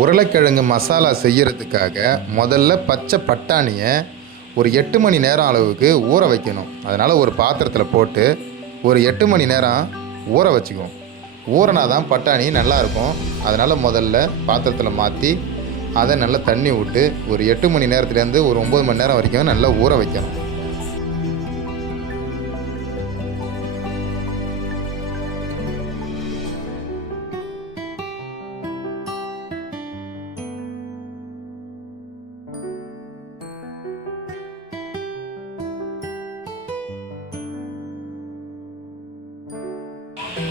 உருளைக்கிழங்கு மசாலா செய்யறதுக்காக முதல்ல பச்சை பட்டாணியை ஒரு 8 மணி நேரம் அளவுக்கு ஊற வைக்கணும். அதனால் ஒரு பாத்திரத்தில் போட்டு ஒரு 8 மணி நேரம் ஊற வச்சுக்குவோம். ஊறினா தான் பட்டாணி நல்லாயிருக்கும். அதனால் முதல்ல பாத்திரத்தில் மாற்றி அதை நல்லா தண்ணி விட்டு ஒரு 8 மணி நேரத்துலேருந்து ஒரு 9 மணி நேரம் வரைக்கும் நல்லா ஊற வைக்கணும்.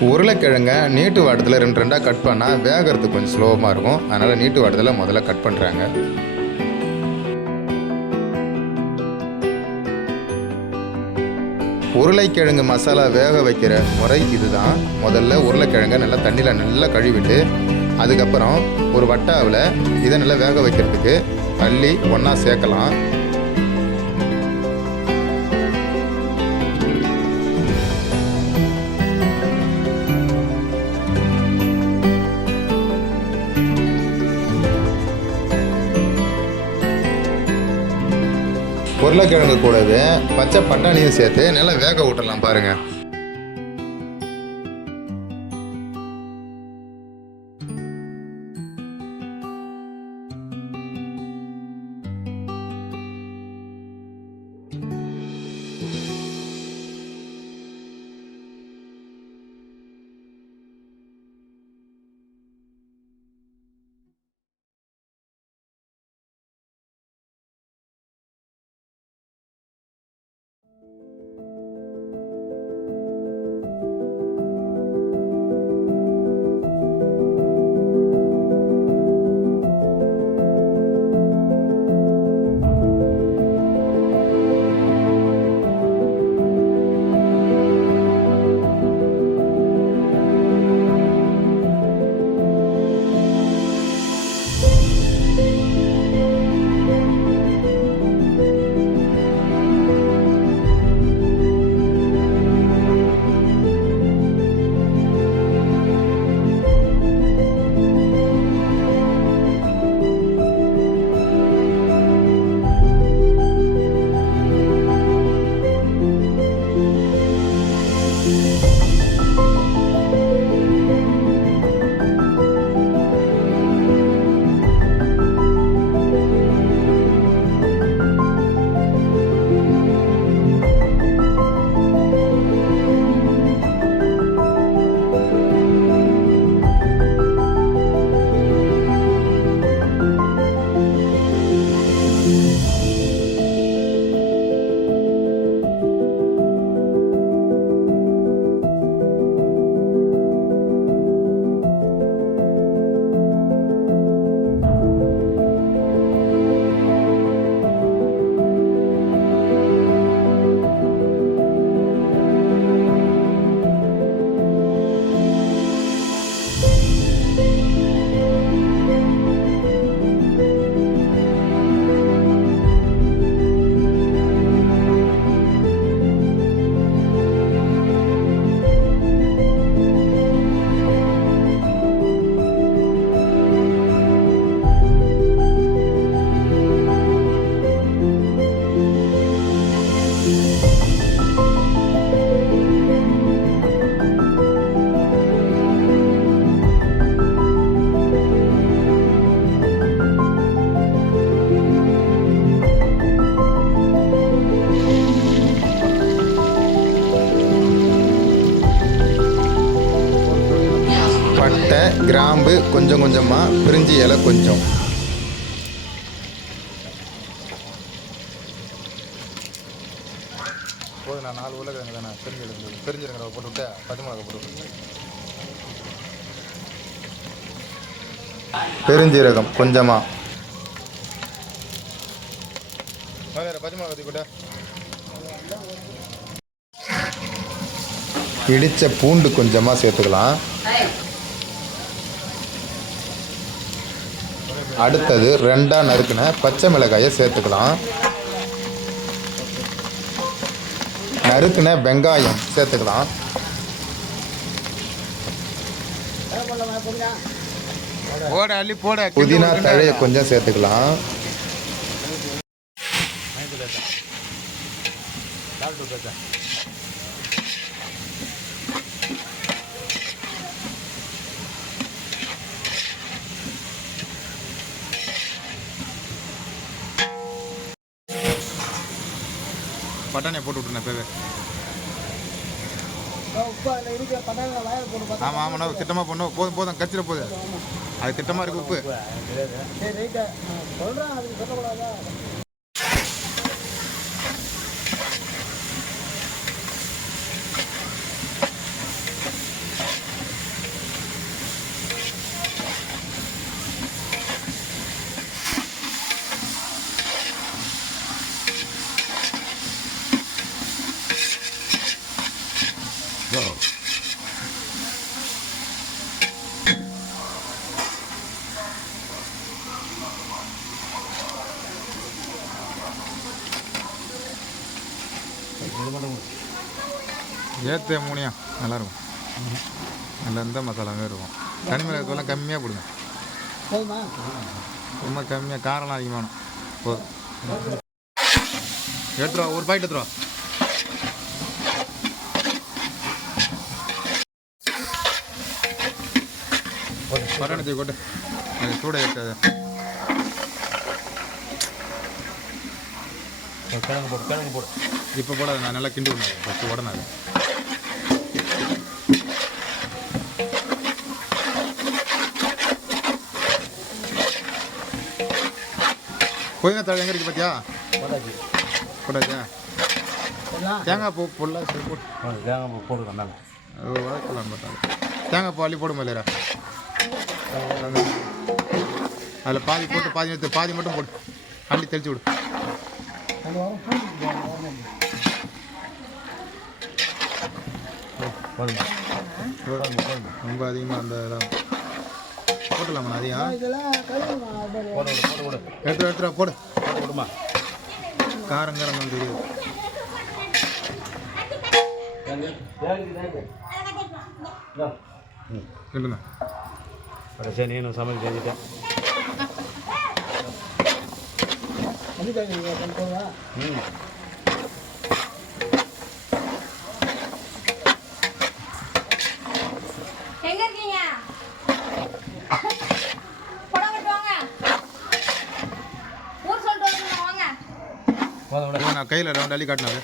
உருளைக்கிழங்க நீட்டு வாட்டத்தில் 2 கட் பண்ணால் வேகிறதுக்கு கொஞ்சம் ஸ்லோவமாக இருக்கும். அதனால் நீட்டு வாட்டத்தில் முதல்ல கட் பண்ணுறாங்க. உருளைக்கிழங்கு மசாலா வேக வைக்கிற முறை இதுதான். முதல்ல உருளைக்கிழங்கை நல்லா தண்ணியில் நல்லா கழுவிட்டு அதுக்கப்புறம் ஒரு வட்டாவில் இதை நல்லா வேக வைக்கிறதுக்கு அள்ளி ஒன்றா சேர்க்கலாம். உருளைக்கிழங்கு கூடவே பச்சை பட்டாணியும் சேர்த்து நல்லா வேக விட்டுடலாம் பாருங்கள். பட்டை கிராம்பு கொஞ்சம் கொஞ்சமாக, பிரிஞ்சி இலை கொஞ்சம். போதும், நான் 4 உருளைக்கிழங்கு தானே தெரிஞ்சிருங்க போட்டுவிட்டு 10 மிளகா போட்டு. பெருஞ்சீரகம் கொஞ்சமாக, 10 மிளகா போட்டு. இடித்த பூண்டு கொஞ்சமாக சேர்த்துக்கலாம். அடுத்தது 2ஆக நறுக்கின பச்சை மிளகாயை சேர்த்துக்கலாம். நறுக்கின வெங்காயம் சேர்த்துக்கலாம். புதினா தழையை கொஞ்சம் சேர்த்துக்கலாம். பட்டாணியை போட்டு விட்டுருந்தேன் இப்போவே. ஆமாம் ஆமாண்ணா திட்டமாக போடணும். போதும் போதும் கச்சிட போகுது. அது திட்டமாக இருக்குது உப்பு. ஏற்ற மூணியா நல்லாயிருக்கும். நல்லா எந்த மசாலாவே இருக்கும். தனிமிளகாத்தூள்லாம் கம்மியாக கொடுங்க. ரொம்ப கம்மியாக, காரம்லாம் அதிகமாக வேணும். போதும். எடுத்துருவா, ஒரு பாக்கெட் எடுத்துருவா. பட்டாணி தூக்கி கொட்டு. அது சூட ஏற்றாது. கிழங்கு போடு, கிழங்கு போடு. இப்போ போடாது, நான் நல்லா கிண்டி விடணும். ஃபஸ்ட்டு உடனாது. புதினா தழை எங்கே இருக்குது பார்த்தியா? போட்டாச்சா? தேங்காய் பூ போடலாம். சரி போட்டு தேங்காய் பூ போடுங்க. மேலே வதக்கலான்னு பார்த்தாங்க. தேங்காய் பூ அள்ளி போடுமா இல்லையா? அதில் பாதி போட்டு பாதி எடுத்து பாதி மட்டும் போடு. அள்ளி தெளிச்சு விடு. ரொம்ப அதிகமாக அந்த இடம் போட்டுலாமா? அதிகம் எடுத்துடா போடு. போடுமா? காரங்காரம் தான் தெரியுது. இல்லைண்ணா சரி, நீனும் சமையல் செஞ்சுட்டேன். நான் கையில் ரவுண்ட் அள்ளி காட்டினாரு.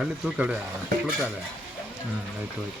அள்ளி தூக்க விட குளுக்காத. Right right.